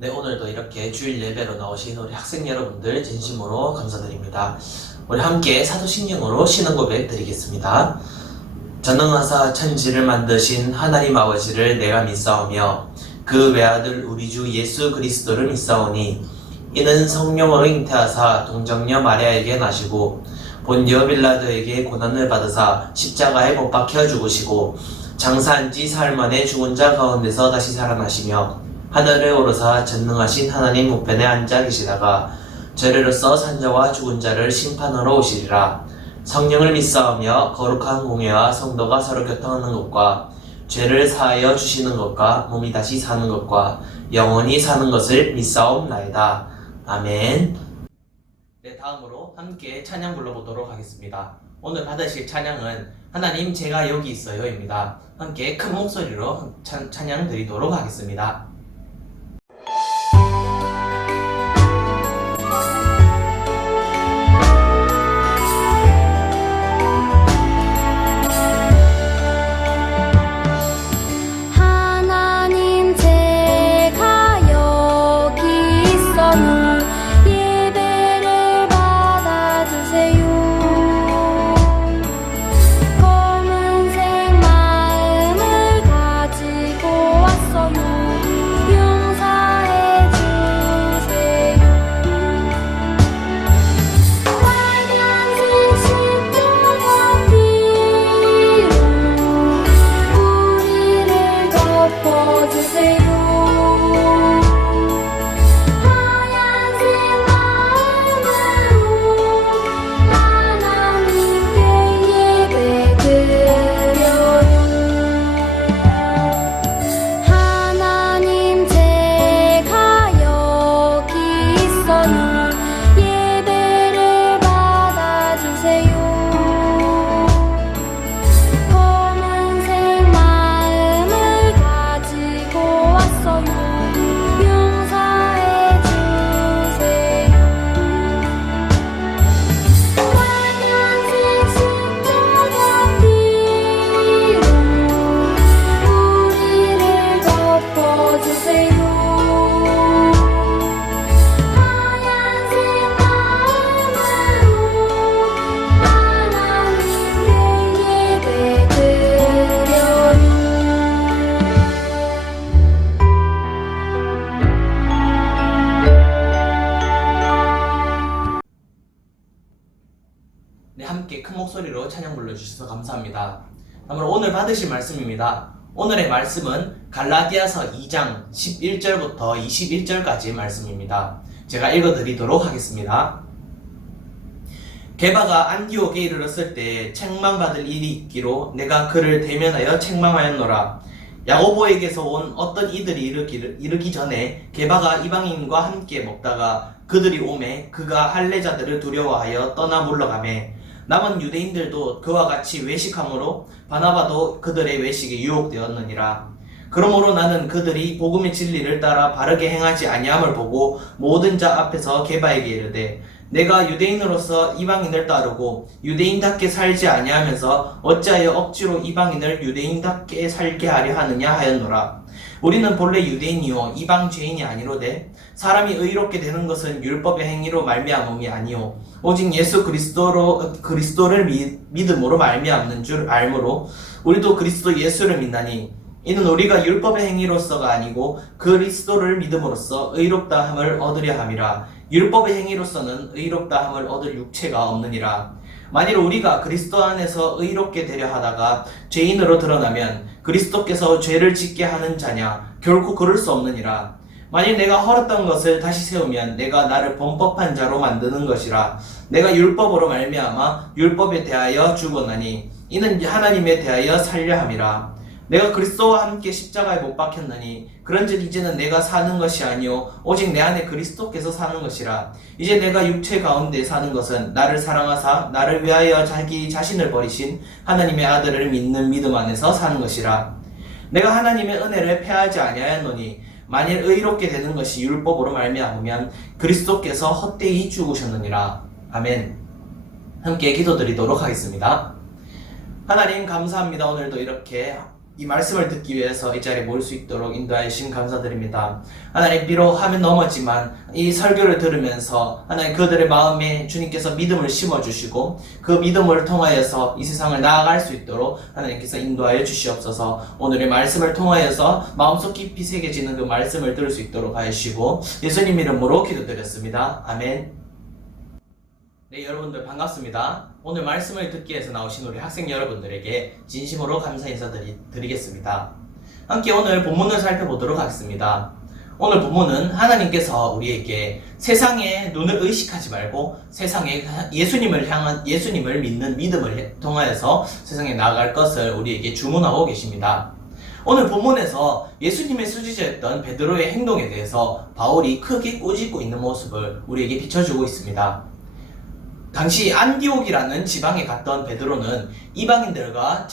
네, 오늘도 이렇게 주일 예배로 나오신 우리 학생 여러분들 진심으로 감사드립니다. 우리 함께 사도신경으로 신앙 고백 드리겠습니다. 전능하사 천지를 만드신 하나님 아버지를 내가 믿사오며 그 외아들 우리 주 예수 그리스도를 믿사오니 이는 성령으로 잉태하사 동정녀 마리아에게 나시고 본디오 빌라도에게 고난을 받으사 십자가에 못 박혀 죽으시고 장사한 지 사흘 만에 죽은 자 가운데서 다시 살아나시며 하늘에 오르사 전능하신 하나님 우편에 앉아 계시다가 저리로서 산자와 죽은 자를 심판하러 오시리라. 성령을 믿사오며 거룩한 공예와 성도가 서로 교통하는 것과 죄를 사하여 주시는 것과 몸이 다시 사는 것과 영원히 사는 것을 믿사옵나이다. 아멘. 네, 다음으로 함께 찬양 불러보도록 하겠습니다. 오늘 받으실 찬양은 하나님 제가 여기 있어요 입니다. 함께 큰 목소리로 찬양 드리도록 하겠습니다. 네, 함께 큰 목소리로 찬양 불러주셔서 감사합니다. 그러므로 오늘 받으실 말씀입니다. 오늘의 말씀은 갈라디아서 2장 11절부터 21절까지 말씀입니다. 제가 읽어드리도록 하겠습니다. 게바가 안디옥에 이르렀을 때 책망받을 일이 있기로 내가 그를 대면하여 책망하였노라. 야고보에게서 온 어떤 이들이 이르기 전에 게바가 이방인과 함께 먹다가 그들이 오매 그가 할례자들을 두려워하여 떠나 물러가매 남은 유대인들도 그와 같이 외식함으로 바나바도 그들의 외식에 유혹되었느니라. 그러므로 나는 그들이 복음의 진리를 따라 바르게 행하지 아니함을 보고 모든 자 앞에서 게바에게 이르되 내가 유대인으로서 이방인을 따르고 유대인답게 살지 아니하면서 어찌하여 억지로 이방인을 유대인답게 살게 하려 하느냐 하였노라. 우리는 본래 유대인이요 이방 죄인이 아니로되 사람이 의롭게 되는 것은 율법의 행위로 말미암음이 아니요 오직 예수 그리스도를 믿음으로 말미암는 줄 알므로 우리도 그리스도 예수를 믿나니 이는 우리가 율법의 행위로서가 아니고 그리스도를 믿음으로써 의롭다함을 얻으려 함이라. 율법의 행위로서는 의롭다함을 얻을 육체가 없느니라. 만일 우리가 그리스도 안에서 의롭게 되려 하다가 죄인으로 드러나면 그리스도께서 죄를 짓게 하는 자냐? 결코 그럴 수 없느니라. 만일 내가 헐었던 것을 다시 세우면 내가 나를 범법한 자로 만드는 것이라. 내가 율법으로 말미암아 율법에 대하여 죽었나니 이는 하나님에 대하여 살려 함이라. 내가 그리스도와 함께 십자가에 못 박혔나니 그런즉 이제는 내가 사는 것이 아니요 오직 내 안에 그리스도께서 사는 것이라. 이제 내가 육체 가운데 사는 것은 나를 사랑하사 나를 위하여 자기 자신을 버리신 하나님의 아들을 믿는 믿음 안에서 사는 것이라. 내가 하나님의 은혜를 패하지 아니하였노니 만일 의롭게 되는 것이 율법으로 말미암으면 그리스도께서 헛되이 죽으셨느니라. 아멘. 함께 기도드리도록 하겠습니다. 하나님 감사합니다. 오늘도 이렇게 이 말씀을 듣기 위해서 이 자리에 모일 수 있도록 인도하여 주신 감사드립니다. 하나님, 비록 하면 넘었지만 이 설교를 들으면서 하나님 그들의 마음에 주님께서 믿음을 심어주시고 그 믿음을 통하여서 이 세상을 나아갈 수 있도록 하나님께서 인도하여 주시옵소서. 오늘의 말씀을 통하여서 마음속 깊이 새겨지는 그 말씀을 들을 수 있도록 하시고 예수님 이름으로 기도드렸습니다. 아멘. 네, 여러분들 반갑습니다. 오늘 말씀을 듣기 위해서 나오신 우리 학생 여러분들에게 진심으로 감사 인사드리겠습니다. 함께 오늘 본문을 살펴보도록 하겠습니다. 오늘 본문은 하나님께서 우리에게 세상의 눈을 의식하지 말고 세상에 예수님을 믿는 믿음을 통하여서 세상에 나아갈 것을 우리에게 주문하고 계십니다. 오늘 본문에서 예수님의 수지자였던 베드로의 행동에 대해서 바울이 크게 꾸짖고 있는 모습을 우리에게 비춰주고 있습니다. 당시 안디옥이라는 지방에 갔던 베드로는 이방인들과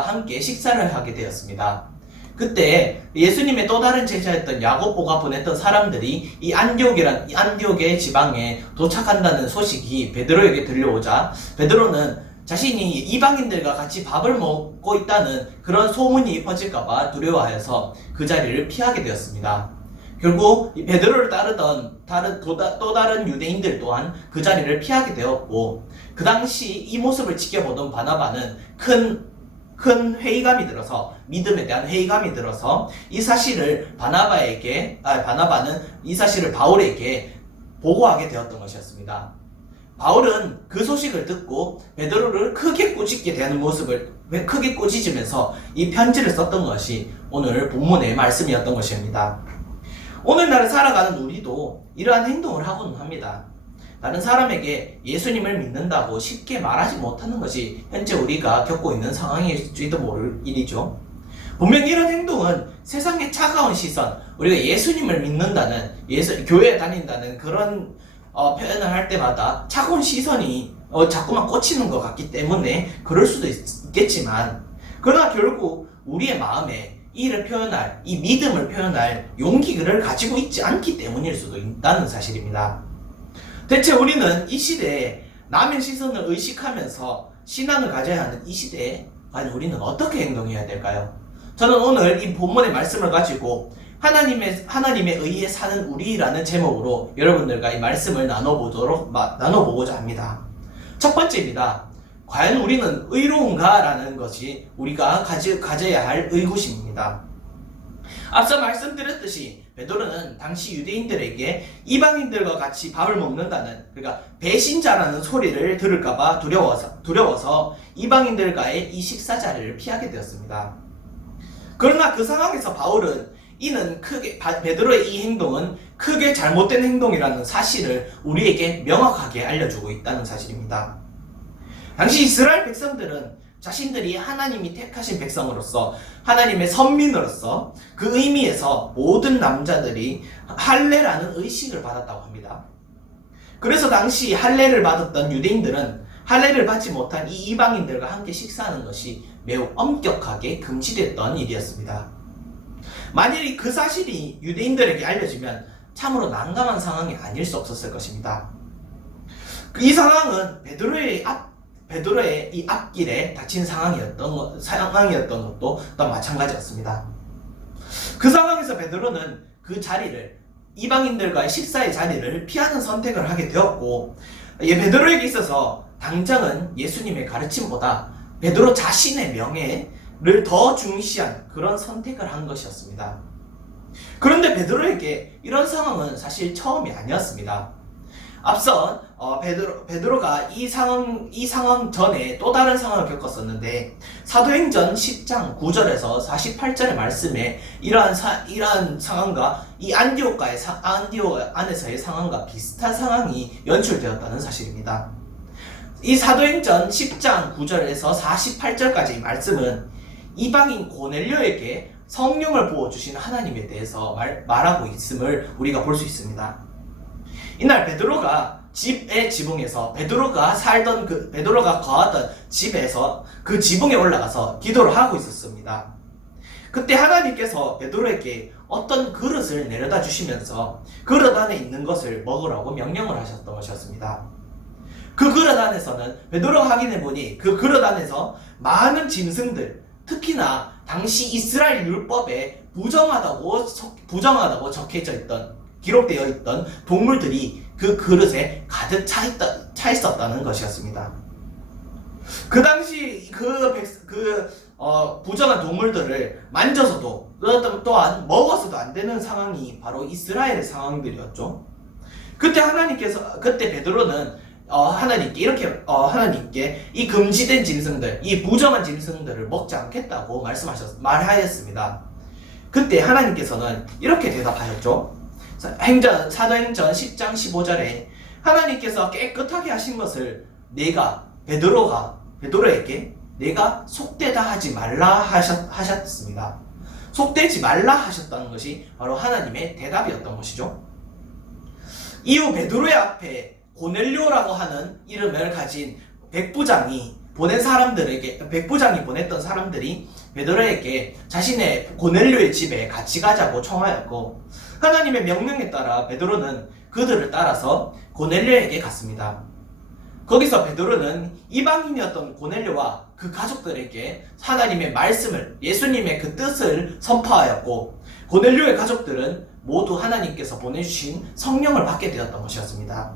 함께 식사를 하게 되었습니다. 그때 예수님의 또 다른 제자였던 야고보가 보냈던 사람들이 이 안디옥의 지방에 도착한다는 소식이 베드로에게 들려오자 베드로는 자신이 이방인들과 같이 밥을 먹고 있다는 그런 소문이 퍼질까봐 두려워하여서 그 자리를 피하게 되었습니다. 결국 베드로를 따르던 또 다른 유대인들 또한 그 자리를 피하게 되었고, 그 당시 이 모습을 지켜보던 바나바는 큰 회의감이 들어서, 믿음에 대한 회의감이 들어서 이 사실을 바나바는 이 사실을 바울에게 보고하게 되었던 것이었습니다. 바울은 그 소식을 듣고 베드로를 크게 꾸짖게 되는 모습을 크게 꾸짖으면서 이 편지를 썼던 것이 오늘 본문의 말씀이었던 것입니다. 오늘날을 살아가는 우리도 이러한 행동을 하고는 합니다. 다른 사람에게 예수님을 믿는다고 쉽게 말하지 못하는 것이 현재 우리가 겪고 있는 상황일지도 모를 일이죠. 분명히 이런 행동은 세상의 차가운 시선, 우리가 예수님을 믿는다는, 교회에 다닌다는 그런 표현을 할 때마다 차가운 시선이 자꾸만 꽂히는 것 같기 때문에 그럴 수도 있겠지만, 그러나 결국 우리의 마음에 이를 표현할, 이 믿음을 표현할 용기를 가지고 있지 않기 때문일 수도 있다는 사실입니다. 대체 우리는 이 시대에 남의 시선을 의식하면서 신앙을 가져야 하는 이 시대에 과연 우리는 어떻게 행동해야 될까요? 저는 오늘 이 본문의 말씀을 가지고 하나님의 의에 사는 우리라는 제목으로 여러분들과 이 말씀을 나눠보고자 합니다. 첫 번째입니다. 과연 우리는 의로운가? 라는 것이 우리가 가져야 할 의구심입니다. 앞서 말씀드렸듯이 베드로는 당시 유대인들에게 이방인들과 같이 밥을 먹는다는, 그러니까 배신자라는 소리를 들을까봐 두려워서 이방인들과의 이 식사 자리를 피하게 되었습니다. 그러나 그 상황에서 바울은 베드로의 이 행동은 크게 잘못된 행동이라는 사실을 우리에게 명확하게 알려주고 있다는 사실입니다. 당시 이스라엘 백성들은 자신들이 하나님이 택하신 백성으로서, 하나님의 선민으로서 그 의미에서 모든 남자들이 할례라는 의식을 받았다고 합니다. 그래서 당시 할례를 받았던 유대인들은 할례를 받지 못한 이 이방인들과 함께 식사하는 것이 매우 엄격하게 금지됐던 일이었습니다. 만일 그 사실이 유대인들에게 알려지면 참으로 난감한 상황이 아닐 수 없었을 것입니다. 이 상황은 베드로의 이 앞길에 닥친 상황이었던 것도 또 마찬가지였습니다. 그 상황에서 베드로는 그 자리를, 이방인들과의 식사의 자리를 피하는 선택을 하게 되었고, 베드로에게 있어서 당장은 예수님의 가르침보다 베드로 자신의 명예를 더 중시한 그런 선택을 한 것이었습니다. 그런데 베드로에게 이런 상황은 사실 처음이 아니었습니다. 앞선 베드로가 이 상황 전에 또 다른 상황을 겪었었는데, 사도행전 10장 9절에서 48절의 말씀에 이러한 상황과 이 안디옥 안에서의 상황과 비슷한 상황이 연출되었다는 사실입니다. 이 사도행전 10장 9절에서 48절까지의 말씀은 이방인 고넬료에게 성령을 부어주신 하나님에 대해서 말하고 있음을 우리가 볼 수 있습니다. 이날 베드로가 집의 지붕에서 베드로가 거하던 집에서 그 지붕에 올라가서 기도를 하고 있었습니다. 그때 하나님께서 베드로에게 어떤 그릇을 내려다 주시면서 그릇 안에 있는 것을 먹으라고 명령을 하셨던 것이었습니다. 그 그릇 안에서는 베드로가 확인해 보니 그 그릇 안에서 많은 짐승들, 특히나 당시 이스라엘 율법에 부정하다고 적혀져 있던, 기록되어 있던 동물들이 그 그릇에 가득 차 있었다는 것이었습니다. 그 당시 부정한 동물들을 만져서도 또한 먹어서도 안 되는 상황이 바로 이스라엘의 상황들이었죠. 그때 베드로는 하나님께 이 금지된 짐승들, 이 부정한 짐승들을 먹지 않겠다고 말하였습니다. 그때 하나님께서는 이렇게 대답하셨죠. 사도행전 10장 15절에 하나님께서 깨끗하게 하신 것을 베드로에게 내가 속되다 하지 말라 하셨습니다. 속되지 말라 하셨다는 것이 바로 하나님의 대답이었던 것이죠. 이후 베드로의 앞에 고넬료라고 하는 이름을 가진 백부장이 보냈던 사람들이 베드로에게 자신의 고넬료의 집에 같이 가자고 청하였고, 하나님의 명령에 따라 베드로는 그들을 따라서 고넬료에게 갔습니다. 거기서 베드로는 이방인이었던 고넬료와 그 가족들에게 하나님의 말씀을, 예수님의 그 뜻을 선포하였고, 고넬료의 가족들은 모두 하나님께서 보내주신 성령을 받게 되었던 것이었습니다.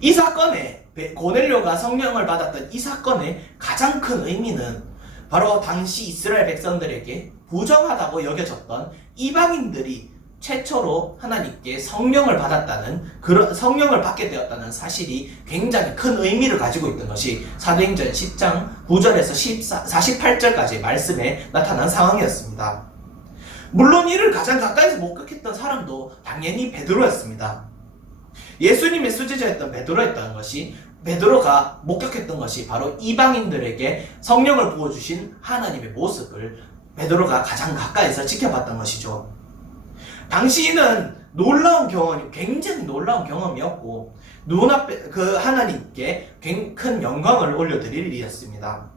이 사건에, 고넬료가 성령을 받았던 이 사건의 가장 큰 의미는 바로 당시 이스라엘 백성들에게 부정하다고 여겨졌던 이방인들이 최초로 하나님께 성령을 받게 되었다는 사실이 굉장히 큰 의미를 가지고 있던 것이 사도행전 10장 9절에서 48절까지의 말씀에 나타난 상황이었습니다. 물론 이를 가장 가까이서 목격했던 사람도 당연히 베드로였습니다. 예수님의 수제자였던 베드로였다는 것이, 베드로가 목격했던 것이 바로 이방인들에게 성령을 부어주신 하나님의 모습을 베드로가 가장 가까이서 지켜봤던 것이죠. 당시에는 굉장히 놀라운 경험이었고, 눈앞에 하나님께 큰 영광을 올려드릴 일이었습니다.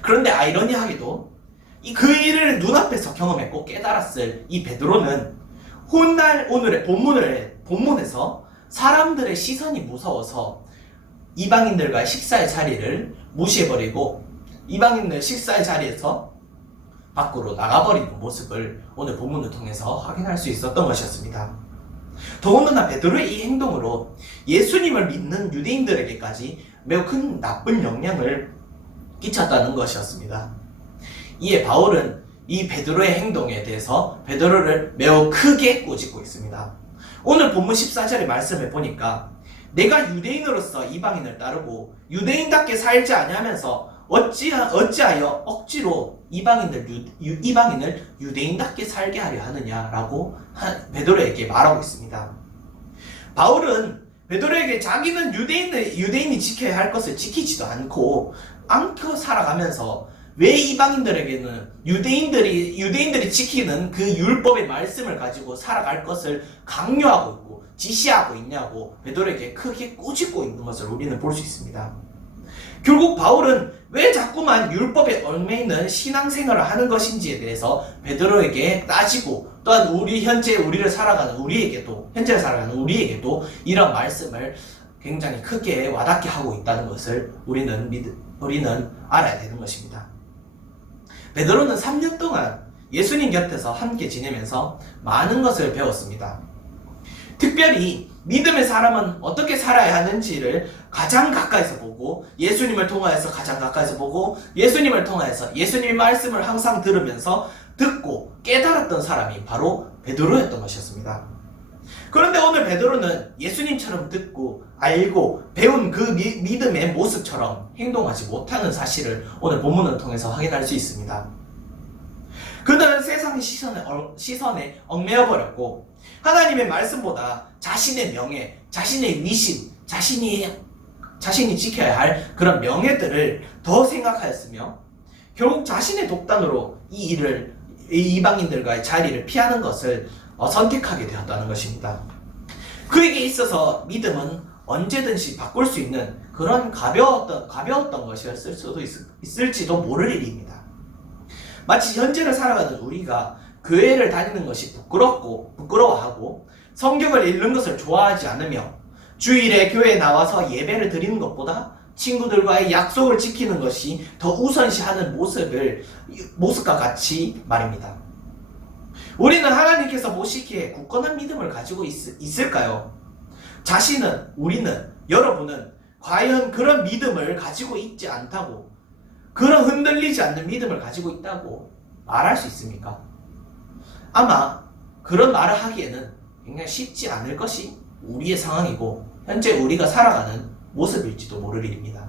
그런데 아이러니하게도 그 일을 눈앞에서 경험했고 깨달았을 이 베드로는 오늘의 본문에서 사람들의 시선이 무서워서 이방인들과의 식사의 자리를 무시해버리고 이방인들 식사의 자리에서 밖으로 나가버리는 모습을 오늘 본문을 통해서 확인할 수 있었던 것이었습니다. 더군다나 베드로의 이 행동으로 예수님을 믿는 유대인들에게까지 매우 큰 나쁜 영향을 끼쳤다는 것이었습니다. 이에 바울은 이 베드로의 행동에 대해서 베드로를 매우 크게 꾸짖고 있습니다. 오늘 본문 14절의 말씀을 보니까 내가 유대인으로서 이방인을 따르고 유대인답게 살지 아니하면서 어찌하여 억지로 이방인을 유대인답게 살게 하려 하느냐라고 베드로에게 말하고 있습니다. 바울은 베드로에게 자기는 유대인이 지켜야 할 것을 지키지도 않고 살아가면서 왜 이방인들에게는 유대인들이 지키는 그 율법의 말씀을 가지고 살아갈 것을 강요하고 있고 지시하고 있냐고 베드로에게 크게 꾸짖고 있는 것을 우리는 볼 수 있습니다. 결국 바울은 왜 자꾸만 율법에 얽매이는 신앙생활을 하는 것인지에 대해서 베드로에게 따지고, 또한 현재 살아가는 우리에게도 이런 말씀을 굉장히 크게 와닿게 하고 있다는 것을 우리는 알아야 되는 것입니다. 베드로는 3년 동안 예수님 곁에서 함께 지내면서 많은 것을 배웠습니다. 특별히 믿음의 사람은 어떻게 살아야 하는지를 가장 가까이서 보고, 예수님을 통하여서 가장 가까이서 보고, 예수님을 통하여서 예수님의 말씀을 항상 들으면서 듣고 깨달았던 사람이 바로 베드로였던 것이었습니다. 그런데 오늘 베드로는 예수님처럼 듣고 알고 배운 그 믿음의 모습처럼 행동하지 못하는 사실을 오늘 본문을 통해서 확인할 수 있습니다. 그는 세상의 시선에 얽매여버렸고 하나님의 말씀보다 자신의 명예, 자신의 위신, 자신이 지켜야 할 그런 명예들을 더 생각하였으며 결국 자신의 독단으로 이 이방인들과의 자리를 피하는 것을 선택하게 되었다는 것입니다. 그에게 있어서 믿음은 언제든지 바꿀 수 있는 그런 가벼웠던 것이었을 수도 있을지도 모를 일입니다. 마치 현재를 살아가는 우리가 교회를 다니는 것이 부끄러워하고 성경을 읽는 것을 좋아하지 않으며 주일에 교회에 나와서 예배를 드리는 것보다 친구들과의 약속을 지키는 것이 더 우선시하는 모습과 같이 말입니다. 우리는 하나님께서 모시기에 굳건한 믿음을 가지고 있을까요? 우리는, 여러분은 과연 그런 믿음을 가지고 있지 않다고, 그런 흔들리지 않는 믿음을 가지고 있다고 말할 수 있습니까? 아마 그런 말을 하기에는 굉장히 쉽지 않을 것이 우리의 상황이고 현재 우리가 살아가는 모습일지도 모를 일입니다.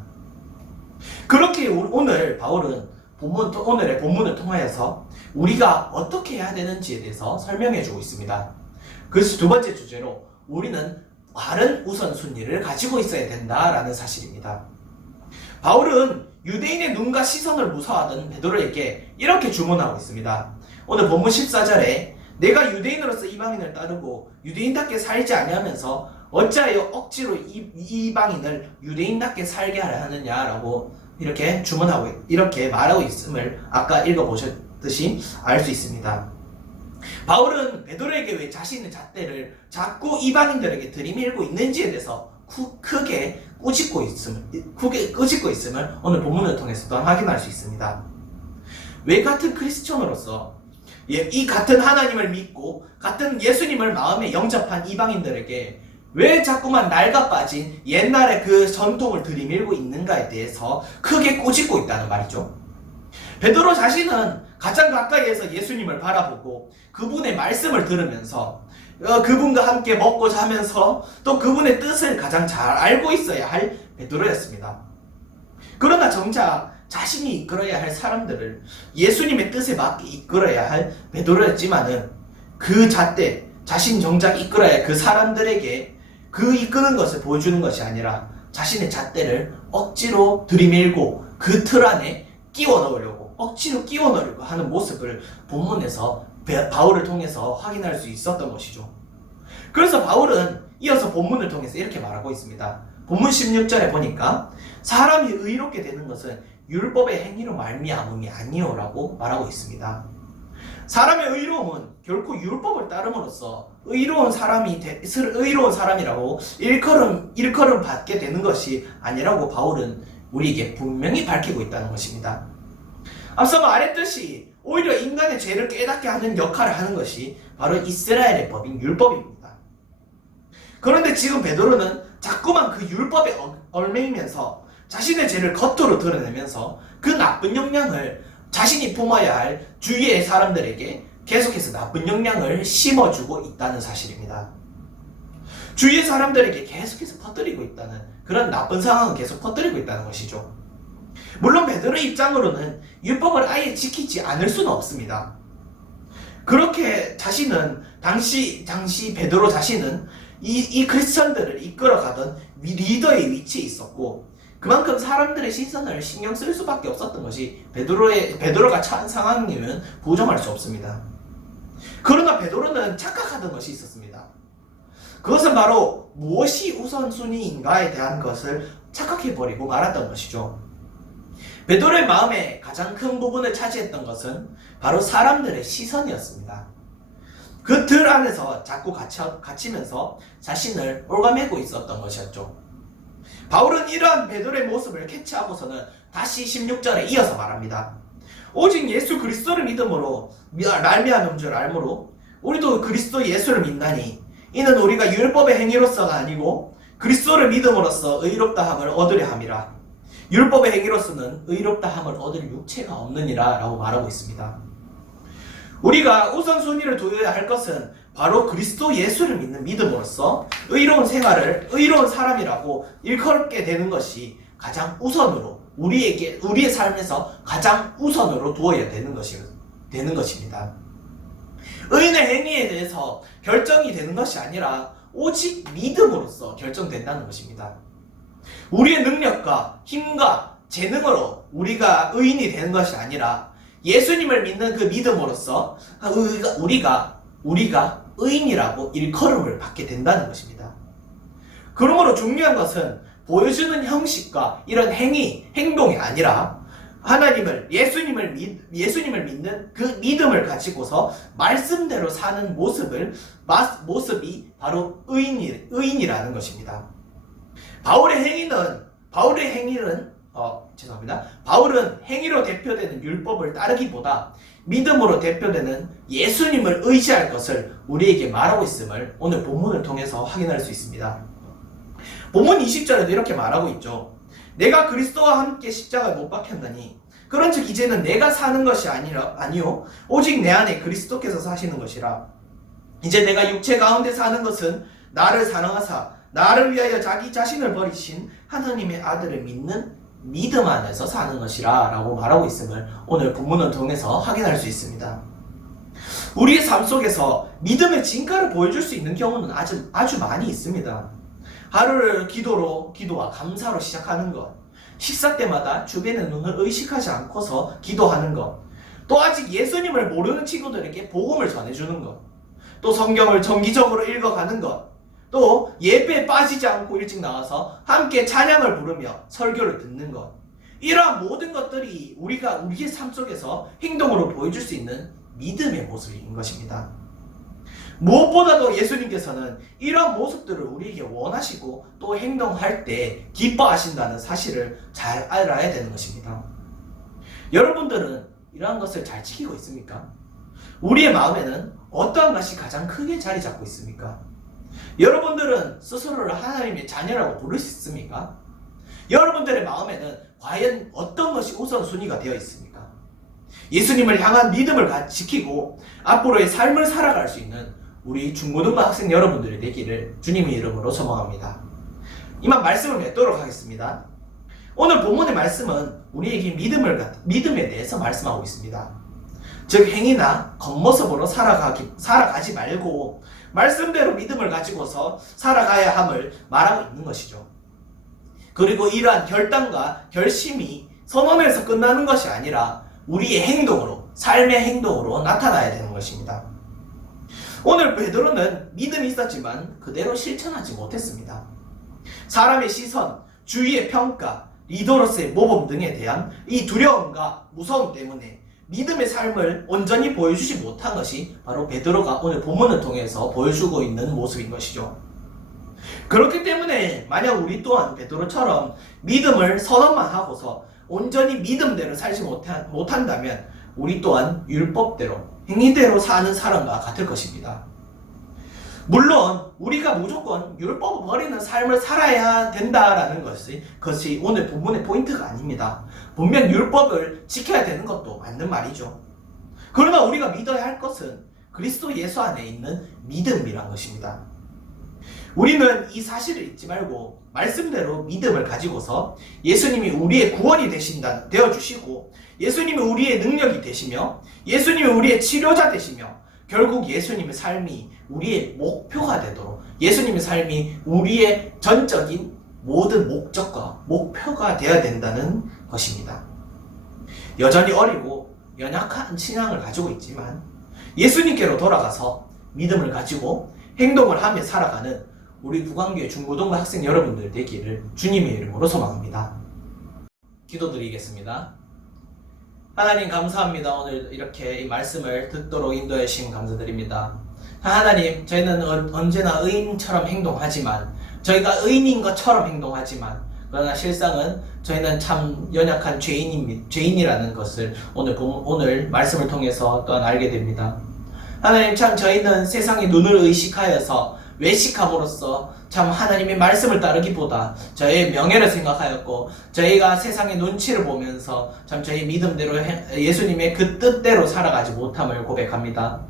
그렇게 오늘 바울은 오늘의 본문을 통하여서 우리가 어떻게 해야 되는지에 대해서 설명해 주고 있습니다. 그래서 두 번째 주제로 우리는 바른 우선순위를 가지고 있어야 된다라는 사실입니다. 바울은 유대인의 눈과 시선을 무서워하던 베드로에게 이렇게 주문하고 있습니다. 오늘 본문 14절에 내가 유대인으로서 이방인을 따르고 유대인답게 살지 아니하면서 어찌하여 억지로 이방인을 유대인답게 살게 하려 하느냐라고 이렇게 말하고 있음을 아까 읽어보셨듯이 알 수 있습니다. 바울은 베드로에게 왜 자신의 잣대를 자꾸 이방인들에게 들이밀고 있는지에 대해서 크게 꾸짖고 있음을 오늘 본문을 통해서 또 확인할 수 있습니다. 왜 같은 크리스천으로서 이 같은 하나님을 믿고 같은 예수님을 마음에 영접한 이방인들에게 왜 자꾸만 낡아 빠진 옛날의 그 전통을 들이밀고 있는가에 대해서 크게 꾸짖고 있다는 말이죠. 베드로 자신은 가장 가까이에서 예수님을 바라보고 그분의 말씀을 들으면서 그분과 함께 먹고 자면서 또 그분의 뜻을 가장 잘 알고 있어야 할 베드로였습니다. 그러나 정작 자신이 이끌어야 할 사람들을 예수님의 뜻에 맞게 이끌어야 할 베드로였지만은 그 잣대, 자신 정작 이끌어야 할 그 사람들에게 그 이끄는 것을 보여주는 것이 아니라 자신의 잣대를 억지로 들이밀고 그 틀 안에 억지로 끼워 넣으려고 하는 모습을 본문에서 바울을 통해서 확인할 수 있었던 것이죠. 그래서 바울은 이어서 본문을 통해서 이렇게 말하고 있습니다. 본문 16절에 보니까 사람이 의롭게 되는 것은 율법의 행위로 말미암음이 아니요라고 말하고 있습니다. 사람의 의로움은 결코 율법을 따름으로써 의로운 사람이라고 일컬음 받게 되는 것이 아니라고 바울은 우리에게 분명히 밝히고 있다는 것입니다. 앞서 말했듯이 오히려 인간의 죄를 깨닫게 하는 역할을 하는 것이 바로 이스라엘의 법인 율법입니다. 그런데 지금 베드로는 자꾸만 그 율법에 얽매이면서 자신의 죄를 겉으로 드러내면서 그 나쁜 영향을 자신이 품어야 할 주위의 사람들에게 계속해서 나쁜 영향을 심어주고 있다는 사실입니다. 주위의 사람들에게 계속해서 퍼뜨리고 있다는 그런 나쁜 상황을 계속 퍼뜨리고 있다는 것이죠. 물론 베드로의 입장으로는 율법을 아예 지키지 않을 수는 없습니다. 그렇게 당시 베드로 자신은 이 크리스천들을 이끌어가던 리더의 위치에 있었고 그만큼 사람들의 시선을 신경 쓸 수밖에 없었던 것이 베드로가 처한 상황이면 부정할 수 없습니다. 그러나 베드로는 착각하던 것이 있었습니다. 그것은 바로 무엇이 우선순위인가에 대한 것을 착각해버리고 말았던 것이죠. 베드로의 마음의 가장 큰 부분을 차지했던 것은 바로 사람들의 시선이었습니다. 그 들 안에서 자꾸 갇히면서 자신을 옭아매고 있었던 것이었죠. 바울은 이러한 베드로의 모습을 캐치하고서는 다시 16절에 이어서 말합니다. 오직 예수 그리스도를 믿음으로 말미암은 줄 알므로 우리도 그리스도 예수를 믿나니 이는 우리가 율법의 행위로서가 아니고 그리스도를 믿음으로써 의롭다함을 얻으려 함이라. 율법의 행위로서는 의롭다함을 얻을 육체가 없느니라 라고 말하고 있습니다. 우리가 우선순위를 두어야 할 것은 바로 그리스도 예수를 믿는 믿음으로써 의로운 사람이라고 일컬게 되는 것이 가장 우선으로 우리의 삶에서 가장 우선으로 두어야 되는 것입니다. 의인의 행위에 대해서 결정이 되는 것이 아니라 오직 믿음으로써 결정된다는 것입니다. 우리의 능력과 힘과 재능으로 우리가 의인이 되는 것이 아니라 예수님을 믿는 그 믿음으로써 우리가 의인이라고 일컬음을 받게 된다는 것입니다. 그러므로 중요한 것은 보여주는 형식과 이런 행동이 아니라 예수님을 믿는 그 믿음을 가지고서 말씀대로 사는 모습이 바로 의인이라는 것입니다. 바울의 행위는 바울의 행위는 바울은 행위로 대표되는 율법을 따르기보다 믿음으로 대표되는 예수님을 의지할 것을 우리에게 말하고 있음을 오늘 본문을 통해서 확인할 수 있습니다. 본문 20절에도 이렇게 말하고 있죠. 내가 그리스도와 함께 십자가에 못 박혔나니 그런즉 이제는 내가 사는 것이 아니요 오직 내 안에 그리스도께서 사시는 것이라. 이제 내가 육체 가운데 사는 것은 나를 사랑하사 나를 위하여 자기 자신을 버리신 하나님의 아들을 믿는 믿음 안에서 사는 것이라 라고 말하고 있음을 오늘 본문을 통해서 확인할 수 있습니다. 우리의 삶 속에서 믿음의 진가를 보여줄 수 있는 경우는 아주 많이 있습니다. 하루를 기도와 감사로 시작하는 것, 식사 때마다 주변의 눈을 의식하지 않고서 기도하는 것, 또 아직 예수님을 모르는 친구들에게 복음을 전해주는 것, 또 성경을 정기적으로 읽어가는 것, 또 예배에 빠지지 않고 일찍 나와서 함께 찬양을 부르며 설교를 듣는 것, 이러한 모든 것들이 우리가 우리의 삶 속에서 행동으로 보여줄 수 있는 믿음의 모습인 것입니다. 무엇보다도 예수님께서는 이러한 모습들을 우리에게 원하시고 또 행동할 때 기뻐하신다는 사실을 잘 알아야 되는 것입니다. 여러분들은 이러한 것을 잘 지키고 있습니까? 우리의 마음에는 어떠한 것이 가장 크게 자리 잡고 있습니까? 여러분들은 스스로를 하나님의 자녀라고 부를 수 있습니까? 여러분들의 마음에는 과연 어떤 것이 우선순위가 되어 있습니까? 예수님을 향한 믿음을 지키고 앞으로의 삶을 살아갈 수 있는 우리 중고등부 학생 여러분들이 되기를 주님의 이름으로 소망합니다. 이만 말씀을 맺도록 하겠습니다. 오늘 본문의 말씀은 우리에게 믿음에 대해서 말씀하고 있습니다. 즉 행위나 겉모습으로 살아가지 말고 말씀대로 믿음을 가지고서 살아가야 함을 말하고 있는 것이죠. 그리고 이러한 결단과 결심이 선언에서 끝나는 것이 아니라 우리의 행동으로, 삶의 행동으로 나타나야 되는 것입니다. 오늘 베드로는 믿음이 있었지만 그대로 실천하지 못했습니다. 사람의 시선, 주위의 평가, 리더로서의 모범 등에 대한 이 두려움과 무서움 때문에 믿음의 삶을 온전히 보여주지 못한 것이 바로 베드로가 오늘 본문을 통해서 보여주고 있는 모습인 것이죠. 그렇기 때문에 만약 우리 또한 베드로처럼 믿음을 선언만 하고서 온전히 믿음대로 살지 못한다면 우리 또한 율법대로, 행위대로 사는 사람과 같을 것입니다. 물론 우리가 무조건 율법을 버리는 삶을 살아야 된다라는 것이 오늘 본문의 포인트가 아닙니다. 분명 율법을 지켜야 되는 것도 맞는 말이죠. 그러나 우리가 믿어야 할 것은 그리스도 예수 안에 있는 믿음이란 것입니다. 우리는 이 사실을 잊지 말고 말씀대로 믿음을 가지고서 예수님이 우리의 구원이 되어주시고 예수님이 우리의 능력이 되시며 예수님이 우리의 치료자 되시며 결국 예수님의 삶이 우리의 목표가 되도록 예수님의 삶이 우리의 전적인 모든 목적과 목표가 되어야 된다는 것입니다. 여전히 어리고 연약한 신앙을 가지고 있지만 예수님께로 돌아가서 믿음을 가지고 행동을 하며 살아가는 우리 부광교회 중고등부 학생 여러분들 되기를 주님의 이름으로 소망합니다. 기도드리겠습니다. 하나님 감사합니다. 오늘 이렇게 이 말씀을 듣도록 인도해 주신 감사드립니다. 하나님, 저희는 언제나 의인처럼 행동하지만 저희가 의인인 것처럼 행동하지만 그러나 실상은 저희는 참 연약한 죄인이라는 것을 오늘 말씀을 통해서 또한 알게 됩니다. 하나님, 참 저희는 세상의 눈을 의식하여서 외식함으로써 참 하나님의 말씀을 따르기보다 저희의 명예를 생각하였고 저희가 세상의 눈치를 보면서 참 저희 믿음대로 예수님의 그 뜻대로 살아가지 못함을 고백합니다.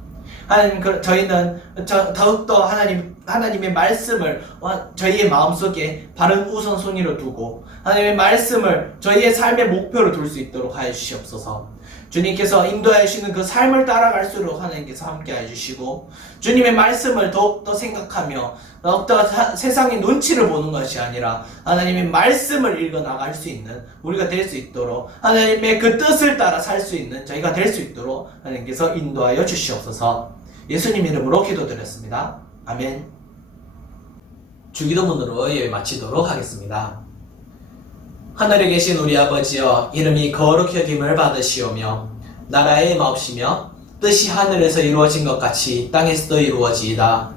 하나님, 저희는 더욱더 하나님의 말씀을 저희의 마음속에 바른 우선순위로 두고 하나님의 말씀을 저희의 삶의 목표로 둘 수 있도록 하여 주시옵소서. 주님께서 인도해 주시는 그 삶을 따라갈수록 하나님께서 함께해 주시고 주님의 말씀을 더욱더 생각하며 더욱더 세상의 눈치를 보는 것이 아니라 하나님의 말씀을 읽어 나갈 수 있는 우리가 될 수 있도록 하나님의 그 뜻을 따라 살 수 있는 저희가 될 수 있도록 하나님께서 인도하여 주시옵소서. 예수님 이름으로 기도드렸습니다. 아멘. 주기도문으로 예배 마치도록 하겠습니다. 하늘에 계신 우리 아버지여, 이름이 거룩히 여김을 받으시오며 나라의 마옵시며 뜻이 하늘에서 이루어진 것 같이 땅에서도 이루어지이다.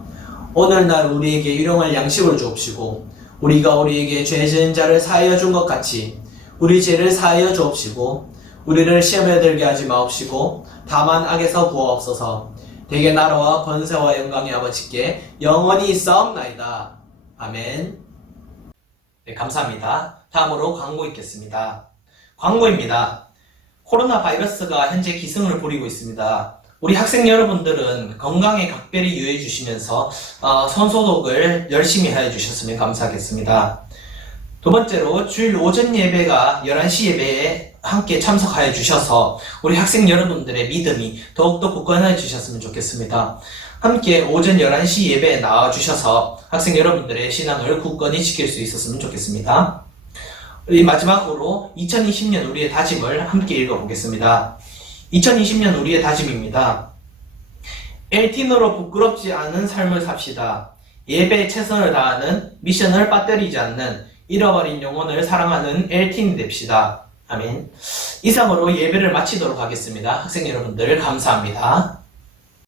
오늘날 우리에게 일용할 양식을 주옵시고 우리가 우리에게 죄 지은 자를 사하여 준 것 같이 우리 죄를 사하여 주옵시고 우리를 시험에 들게 하지 마옵시고 다만 악에서 구하옵소서. 대개 나라와 권세와 영광이 아버지께 영원히 있사옵나이다. 아멘. 네, 감사합니다. 다음으로 광고 있겠습니다. 광고입니다. 코로나 바이러스가 현재 기승을 부리고 있습니다. 우리 학생 여러분들은 건강에 각별히 유의해 주시면서 손소독을 열심히 해 주셨으면 감사하겠습니다. 두 번째로 주일 오전 예배가 11시 예배에 함께 참석하여 주셔서 우리 학생 여러분들의 믿음이 더욱더 굳건해 주셨으면 좋겠습니다. 함께 오전 11시 예배에 나와 주셔서 학생 여러분들의 신앙을 굳건히 지킬 수 있었으면 좋겠습니다. 마지막으로 2020년 우리의 다짐을 함께 읽어보겠습니다. 2020년 우리의 다짐입니다. 엘틴으로 부끄럽지 않은 삶을 삽시다. 예배에 최선을 다하는, 미션을 빠뜨리지 않는, 잃어버린 영혼을 사랑하는 엘틴이 됩시다. 아멘. 이상으로 예배를 마치도록 하겠습니다. 학생 여러분들 감사합니다.